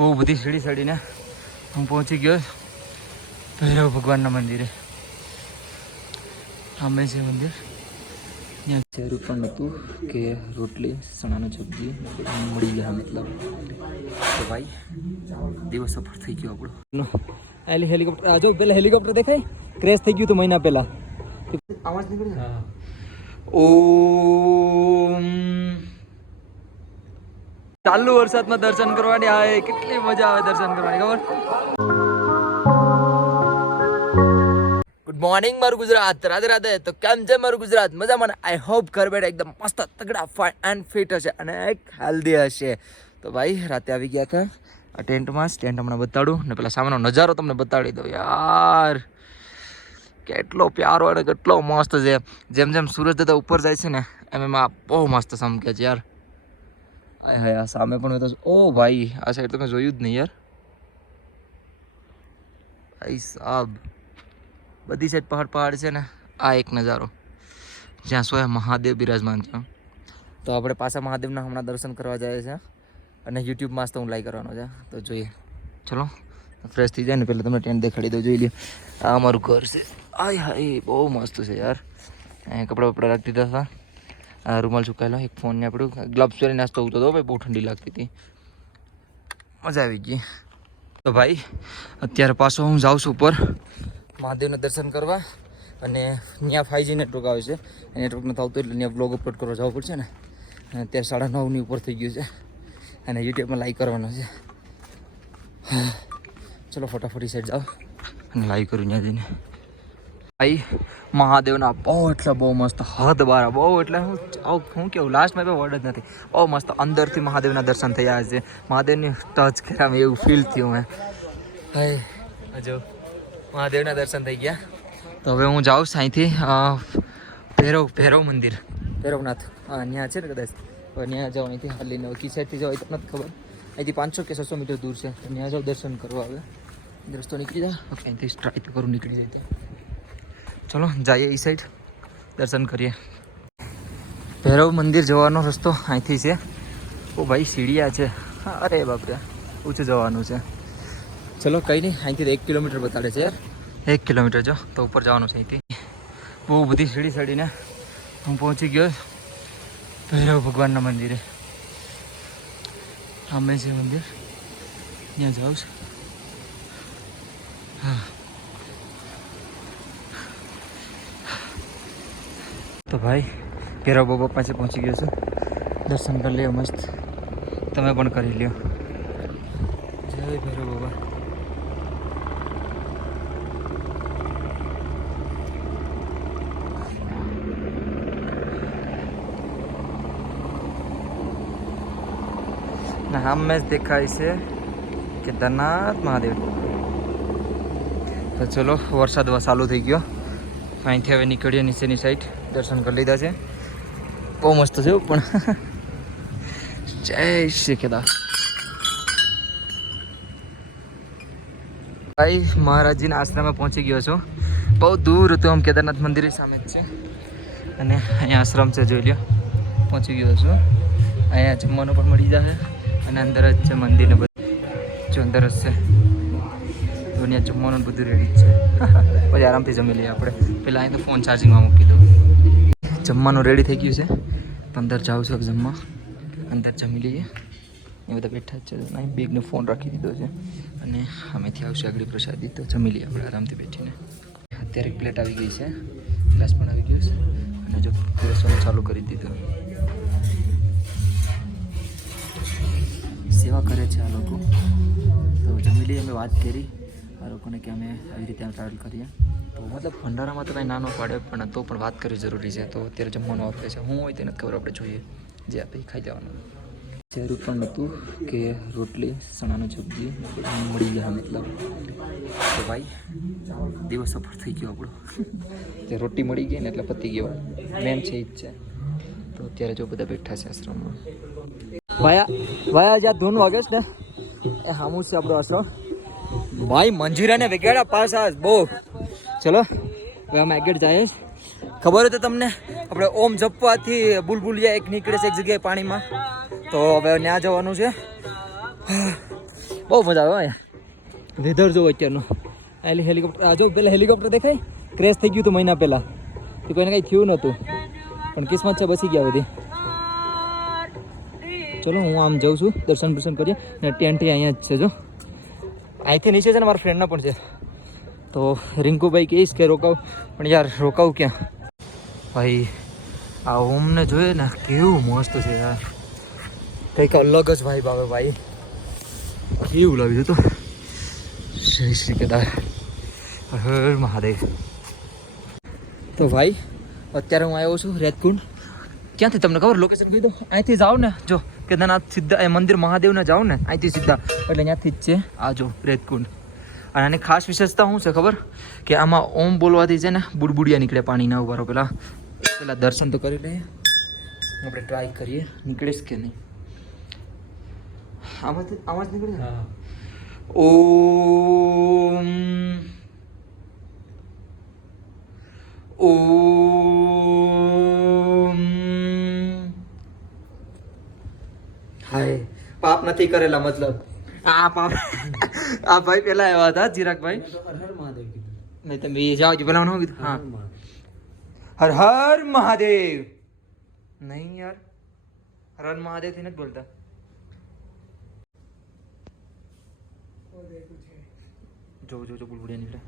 બહુ બધી સીડી ચડીને હું પહોંચી ગયો ભૈરવ ભગવાનના મંદિરે. સામે છે મંદિર. ત્યાં ચહેરું પણ હતું કે રોટલી ચણાની સબ્જી મળી ગયા. મતલબ તો ભાઈ દિવસ સફળ થઈ ગયો આપણો. હેલિકોપ્ટર જો પેલા હેલિકોપ્ટર દેખાય ક્રેશ થઈ ગયું હતું મહિના પહેલા. આવાજ નીકળી. હા. ઓમ ચાલુ વરસાદમાં દર્શન કરવાની આવે કેટલી મજા આવે દર્શન કરવાની ખબર. ગુડ મોર્નિંગ મારું ગુજરાત. રાધે રાધે. તો કેમ છે મારું ગુજરાત? મજામાં? આઈ હોપ ઘર બેઠા એકદમ મસ્ત તગડા ફાઇન એન્ડ ફિટ હશે અને એક હેલ્ધી હશે. તો ભાઈ રાતે આવી ગયા હતા આ ટેન્ટમાં. ટેન્ટ હમણાં બતાડું ને પેલા સામેનો નજારો તમને બતાડી દઉં. યાર કેટલો પ્યારો અને કેટલો મસ્ત છે. જેમ જેમ સૂરજ દાદા ઉપર જાય છે ને એમ એમાં બહુ મસ્ત ચમકે છે યાર. હા સામે પણ ઓ ભાઈ આ સાઈડ તો મેં જોયું જ નહીં યાર. ભાઈ સાહેબ બધી સાઈડ પહાડ છે ને. આ એક નજારો જ્યાં સ્વયં મહાદેવ બિરાજમાન છે. તો આપણે પાછા મહાદેવના હમણાં દર્શન કરવા જાય છે અને યુટ્યુબમાં તો હું લાઈક કરવાનો છે. તો જોઈએ ચલો ફ્રેશ થઈ જાય ને પહેલાં તમને ટેન્ટ દેખાડી દઉં. જોઈ લે આ અમારું ઘર છે. આય હાય બહુ મસ્ત છે યાર. કપડાં બપડા રાખી દીધા હતા. આ રૂમાલ સુકાયેલો એક ફોનને આપણું ગ્લવ્સ પહેરી નાસ્તો ઉતો હતો ભાઈ. બહુ ઠંડી લાગતી હતી. મજા આવી ગઈ. તો ભાઈ અત્યારે પાછો હું જાઉં છું ઉપર મહાદેવના દર્શન કરવા. અને ત્યાં 5G નેટવર્ક આવે છે. નેટવર્ક નથી આવતું એટલે ત્યાં બ્લોગ અપલોડ કરવા જવું પડશે ને. અત્યારે 9:30 ઉપર થઈ ગયું છે અને યુટ્યુબમાં લાઈક કરવાનો છે. ચલો ફટાફટ સાઈડ જાઓ અને લાઈક કરું ત્યાં જઈને. ભાઈ મહાદેવના બહુ મસ્ત હદ બારા બહુ એટલે હું કેવું લાસ્ટમાં કોઈ વર્ડ જ નથી. બહુ મસ્ત અંદરથી મહાદેવના દર્શન થયા છે. મહાદેવની ટચ કર્યા એવું ફીલ થયું મેં. ભાઈ હજુ મહાદેવના દર્શન થઈ ગયા. તો હવે હું જાઉં અહીંથી ભૈરવ મંદિર ભૈરવનાથ. હા ત્યાં છે ને કદાચ. ત્યાં જાઉં અહીંથી હાલીને કી સાઈડથી જાવ એ તો નથી ખબર. અહીંથી 500 કે 600 મીટર દૂર છે. તો ત્યાં જાઉં દર્શન કરવા. હવે રસ્તો નીકળી જાય. અહીંથી ટ્રાય તો કરું નીકળી જાય. ચલો જઈએ એ સાઈડ દર્શન કરીએ. ભૈરવ મંદિર જવાનો રસ્તો અહીંથી છે. ઓ ભાઈ સીડિયા છે. હા અરે બાપરે ઊંચું જવાનું છે. ચલો કંઈ નહીં અહીંથી 1 કિલોમીટર બતાડે છે યાર. 1 કિલોમીટર જો તો ઉપર જવાનું છે અહીંથી. બહુ બધી સીડી ચડીને હું પહોંચી ગયો ભૈરવ ભગવાનના મંદિરે. સામે છે મંદિર. ત્યાં જાઉં છું. હા તો ભાઈ ભૈરવ બાબા પાસે પહોંચી ગયો છું. દર્શન કરી લ્યો મસ્ત. તમે પણ કરી લ્યો. જય ભૈરવ બાબા. ના સામે જ દેખાય છે કેદારનાથ મહાદેવ. તો ચલો વરસાદ ચાલુ થઈ ગયો. અહીંથી હવે નીકળીએ નીચેની સાઈડ. દર્શન કરી લીધા છે. બહુ મસ્ત છે પણ જય શ્રી કેદાર. ભાઈ મહારાજજીના આશ્રમે પહોંચી ગયો છું. બહુ દૂર હતું આમ. કેદારનાથ મંદિર સામે જ છે અને અહીંયા આશ્રમ છે જોઈ લ્યો. પહોંચી ગયો છું. અહીંયા જમવાનું પણ મળી જશે અને અંદર જ છે મંદિરને બધું જો અંદર જ છે. દુનિયા જમવાનું બધું રેડી જ છે. પછી આરામથી જમી લઈએ આપણે. પહેલાં અહીં તો ફોન ચાર્જિંગમાં મૂકી દઉં. જમવાનું રેડી થઈ ગયું છે. તો અંદર જાઉં છું જમવા. અંદર જમી લઈએ. એ બધા બેઠા જ છે. અહીં બેગનો ફોન રાખી દીધો છે અને અમેથી આવશે આગળ પ્રસાદી. તો જમી લઈએ આપણે આરામથી બેઠીને. અત્યારે એક પ્લેટ આવી ગઈ છે. ગ્લાસ પણ આવી ગયો છે અને જો રસોઈ ચાલુ કરી દીધું. સેવા કરે છે આ લોકો. તો જમી લઈએ. અમે વાત કરી આ લોકોને કે અમે આવી રીતે ટ્રાવેલ કરીએ. તો મતલબ ભંડારામાં તો કાંઈ નાનો પાડે પણ તો પણ વાત કરવી જરૂરી છે. તો અત્યારે જમવાનું આપે છે. હું હોય તેને ખબર આપણે જોઈએ જે આપે ખાઈ જવાનું. ચહેરું પણ હતું કે રોટલી ચણાની સબ્જી મળી ગયા. મતલબ તો ભાઈ દિવસ સફળ થઈ ગયો આપણો. તે રોટી મળી ગઈ ને એટલે પતી ગયો. મેન છે એ જ છે. તો અત્યારે જો બધા બેઠા છે આશ્રમમાં. ભાઈ જ્યાં ધૂન વાગે છે ને એ સામું છે આપણો આશ્રમ. ભાઈ મંજીરાને વેગાડા પાછા બહુ. ચલો હવે અમે આગળ જાય. ખબર હોય તો તમને આપણે ઓમ જપવાથી બુલબુલિયા એક નીકળે છે એક જગ્યાએ પાણીમાં. તો હવે ત્યાં જવાનું છે. બહુ મજા આવે અહીંયા વેધર જો અત્યારનો એટલે હેલિકોપ્ટર જો પેલા હેલિકોપ્ટર દેખાય ક્રેશ થઈ ગયું હતું મહિના પહેલાં એ કોઈને કંઈ થયું નહોતું પણ કિસ્મત છે બસી ગયા બધી. ચલો હું આમ જાઉં છું દર્શન બર્શન કરીએ ને ટેન્ટ અહીંયા જ છે જો અહીંથી નીચે છે ને મારા ફ્રેન્ડના પણ છે તો રિંકુભાઈ કહીશ કે રોકાવ પણ યાર રોકાવું ક્યાં ભાઈ આ ઓમને જોઈએ ને કેવું મસ્ત છે યાર કંઈક અલગ જ ભાઈ આવે ભાઈ કેવું લાવ્યું તો શ્રી શ્રી કેદાર હર મહાદેવ. તો ભાઈ અત્યારે હું આવ્યો છું રેતકુંડ ક્યાંથી તમને ખબર લોકેશન કહી દો અહીંથી જાઓ ને જો કેદારનાથ સીધા એ મંદિર મહાદેવને જાઓ ને અહીંથી સીધા એટલે ત્યાંથી જ છે આ જો રેતકુંડ. અને આની ખાસ વિશેષતા શું છે ખબર કે આમાં ઓમ બોલવાથી છે ને બુડબુડિયા નીકળે પાણીના ઉભારો પેલા દર્શન તો કરી લઈએ આપણે ટ્રાય કરીએ નીકળીશ કે નહીં આમાં જ નીકળે હા ઓમ ઓમ હાય પાપ નથી કરેલા મતલબ આ પાપ આ ભાઈ પેલા આવ્યા હતા ચિરાગભાઈ નહીં તમે એ જાઓ પેલા શું કીધું હા હર હર મહાદેવ નહીં યાર હર હર મહાદેવ થી નથી બોલતા જો જો જો બુલબુડિયા નીકળે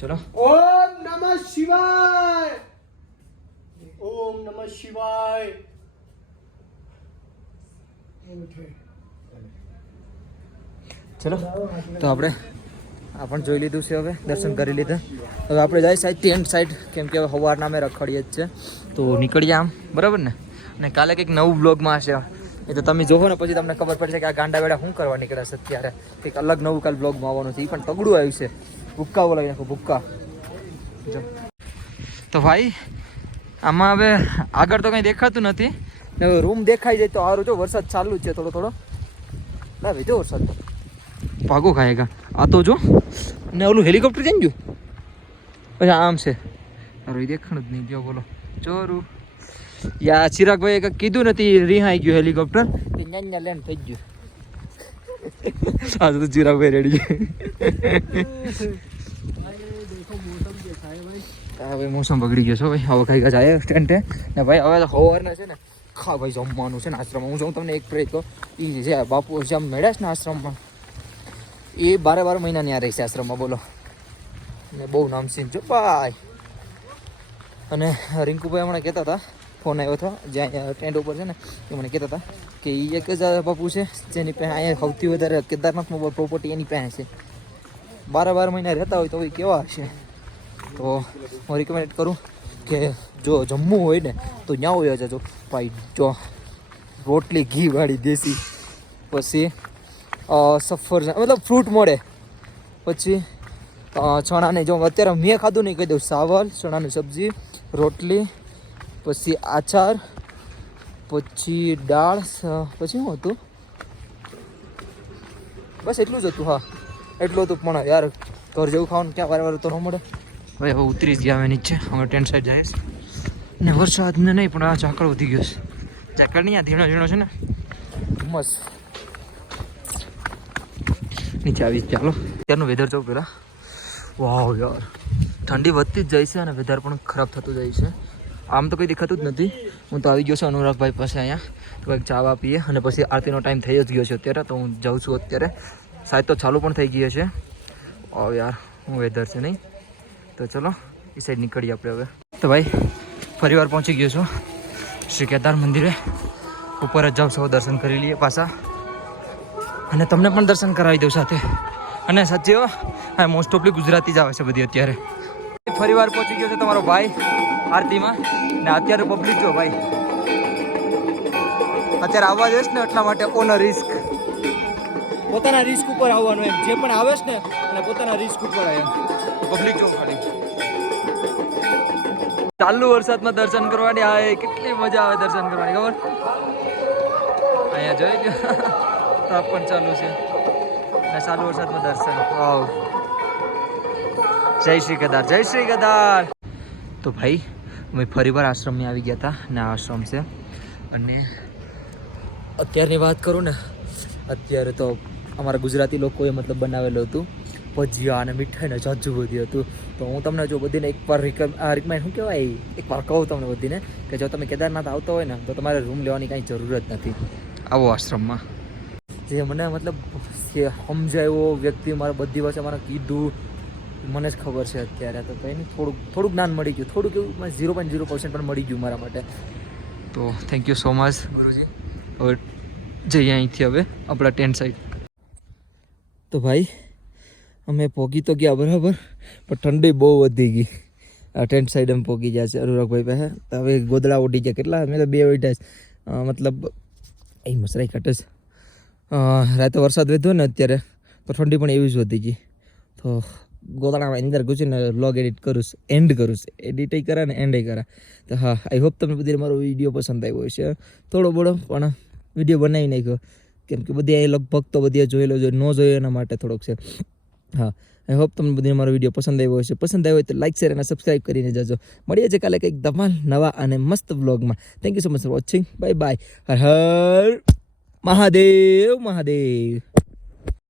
ચલો ઓમ નમઃ શિવાય ઓમ નમઃ શિવાય ચલો તો આપણે આ પણ જોઈ લીધું છે હવે દર્શન કરી લીધા હવે આપણે જાય સાઈડ ટેન્ટ સાઈડ કેમ કે હવે સવારના અમે રખડીએ જ છે તો નીકળીએ આમ બરાબર ને અને કાલે કંઈક નવું બ્લોગમાં હશે એ તો તમે જોવો ને પછી તમને ખબર પડશે કે આ ગાંડા વેડા શું કરવા નીકળ્યા છે અત્યારે કંઈક અલગ નવું કાલ બ્લોગમાં આવવાનું છે એ પણ તગડું આવ્યું છે ભૂક્કા બોલાવી નાખો ભૂક્કા જો તો ભાઈ આમાં હવે આગળ તો કંઈ દેખાતું નથી ને હવે રૂમ દેખાઈ જાય તો સારું જો વરસાદ ચાલુ જ છે થોડો થોડો ના ભાઈ જો વરસાદ ભાગો ખાયેગા આ તો જો ને ઓલું હેલિકોપ્ટર જઈ ગયું પછી આમ છે અરે દેખાણ જ નહીં જો બોલો ચોરું યા ચિરાગભાઈ કંઈક કીધું નથી રિહાઈ ગયું હેલિકોપ્ટર ન્યા લેન્ડ થઈ ગયું આ તો ચિરાગભાઈ રેડી ભાઈ મોસમ બગડી ગયો છે ભાઈ હવે કઈ જાય સ્ટેન્ડે ને ભાઈ હવે તો સવારના છે ને ખા ભાઈ જમવાનું છે ને આશ્રમમાં હું તમને એક પ્રેત કહું એ છે બાપુ જેમ મળ્યા છે ને આશ્રમમાં એ 12 મહિના ત્યાં રહી છે આશ્રમમાં બોલો ને બહુ નામસીન છો ભાઈ. અને રિંકુભાઈ હમણાં કહેતા હતા ફોન આવ્યો હતો જ્યાં ટેન્ટ ઉપર છે ને એ મને કહેતા હતા કે એ એક જ બાપુ છે જેની પાસે અહીંયા સૌથી વધારે કેદારનાથમાં પ્રોપર્ટી એની પાસે છે 12 મહિના રહેતા હોય તો એ કેવા હશે. તો હું રિકમેન્ડ કરું કે જો જમવું હોય ને તો ત્યાં હોય જજો ભાઈ જો રોટલી ઘી વાળી દેશી પછી સફરજન મતલબ ફ્રૂટ મળે પછી ચણાની જો અત્યારે મેં ખાધું નહીં કહી દઉં ચાવલ ચણાની સબ્જી રોટલી પછી આચાર પછી દાળ પછી શું હતું બસ એટલું જ હતું હા એટલું હતું પણ યાર ઘર જેવું ખાવાનું ક્યાં વાર તો ન મળે. ભાઈ હવે ઉતરી જ ગયા હવે નીચે અમે ટેન્ટ સાઈડ જાય છે ને વરસાદ ને નહીં પણ આ ઝાકળ વધી ગયો છે ઝાકળ નહીં આ ધીણો ઝીણો છે ને મસ્ત નીચે આવી ચાલો ત્યારનું વેધર જોઉં પહેલાં વાવ યાર ઠંડી વધતી જ જાય છે અને વેધર પણ ખરાબ થતું જાય છે આમ તો કંઈ દેખાતું જ નથી. હું તો આવી ગયો છું અનુરાગભાઈ પાસે અહીંયા તો કંઈક ચા પીએ અને પછી આરતીનો ટાઈમ થઈ જ ગયો છે અત્યારે તો હું જાઉં છું અત્યારે સાહેબ તો ચાલુ પણ થઈ ગયો છે. ઓ યાર હું વેધર છે નહીં તો ચલો એ સાઈડ નીકળીએ આપણે હવે. તો ભાઈ ફરીવાર પહોંચી ગયો છું શ્રી કેદાર મંદિરે ઉપર જ જાઉં છું દર્શન કરી લઈએ પાછા અને તમને પણ દર્શન કરાવી દઉં સાથે. અને સાચી હા મોસ્ટ ઓફલી ગુજરાતી જ આવે છે બધી અત્યારે. ફરીવાર પહોંચી ગયો છે તમારો ભાઈ આરતીમાં ને અત્યારે પબ્લિક જો ભાઈ અત્યારે આવવા જઈશ ને એટલા માટે ઓન રિસ્ક પોતાના રિસ્ક ઉપર આવવાનું એમ જે પણ આવે છે ને અને પોતાના રિસ્ક ઉપર આવે પબ્લિક જો ખાલી ચાલુ વરસાદમાં દર્શન કરવાની આવે કેટલી મજા આવે દર્શન કરવાની ખબર અહીંયા જોઈ લો તાપ પણ ચાલુ છે અને ચાલુ વરસાદમાં દર્શન વાવ જય શ્રી કેદાર જય શ્રી કેદાર. તો ભાઈ અમે ફરીવાર આશ્રમમાં આવી ગયા હતા ને આ આશ્રમ છે અને અત્યારની વાત કરું ને અત્યારે તો અમારા ગુજરાતી લોકોએ મતલબ બનાવેલું હતું, ભજીયા અને મીઠાઈ ને જાજુ બધું હતું. તો હું તમને જો બધીને એકવાર રિકમેન્ડ શું કહેવાય, એકવાર કહું તમને બધીને કે જો તમે કેદારનાથ આવતા હોય ને તો તમારે રૂમ લેવાની કાંઈ જરૂર જ નથી. આવો આશ્રમમાં જે મને મતલબ સમજાયો વ્યક્તિ મારે બધી વસ્તુ મને કીધું, મને જ ખબર છે અત્યારે. તો કંઈ નહીં, થોડુંક જ્ઞાન મળી ગયું, થોડુંક એવું 0.0% પણ મળી ગયું મારા માટે. તો થેન્ક યુ સો મચ ગુરુજી. હવે જઈએ અહીંથી હવે આપણા ટેન્ટ સાઈડ. તો ભાઈ અમે પહોંચી તો ગયા બરાબર, પણ ઠંડી બહુ વધી ગઈ. ટેન્ટ સાઈડ અમે પહોંચી ગયા છે અનુરાગભાઈ પાસે. તો હવે ગોદડા ઉડી ગયા કેટલા, મેં તો 2 વાગ્યા મતલબ એ મસરાઈ કાઢે છે. રાતે વરસાદ વધ્યો ને અત્યારે તો ઠંડી પણ એવી જ વધી ગઈ. તો ગોદડામાં અંદર ઘૂસીને વ્લોગ એડિટ કરું, એન્ડ કરું, એડિટ કરા ને એન્ડ કરા. તો હા, આઈ હોપ તમને બધી મારો વિડીયો પસંદ આવ્યો હશે. થોડો બડો પણ વિડીયો બનાવી નાખ્યો, કેમ કે બધી અહીં લગભગ તો બધી જોયેલો જોઈએ, ન જોયો એના માટે થોડોક છે. હા, આઈ હોપ તમને બધી મારો વિડીયો પસંદ આવ્યો હશે. પસંદ આવ્યો હોય તો લાઈક, શેર અને સબસ્ક્રાઈબ કરીને જજો. મળીએ છીએ કાલે કંઈક ધમાલ નવા અને મસ્ત વ્લોગમાં. Thank you so much for watching. Bye bye. Har Har Mahadev Mahadev.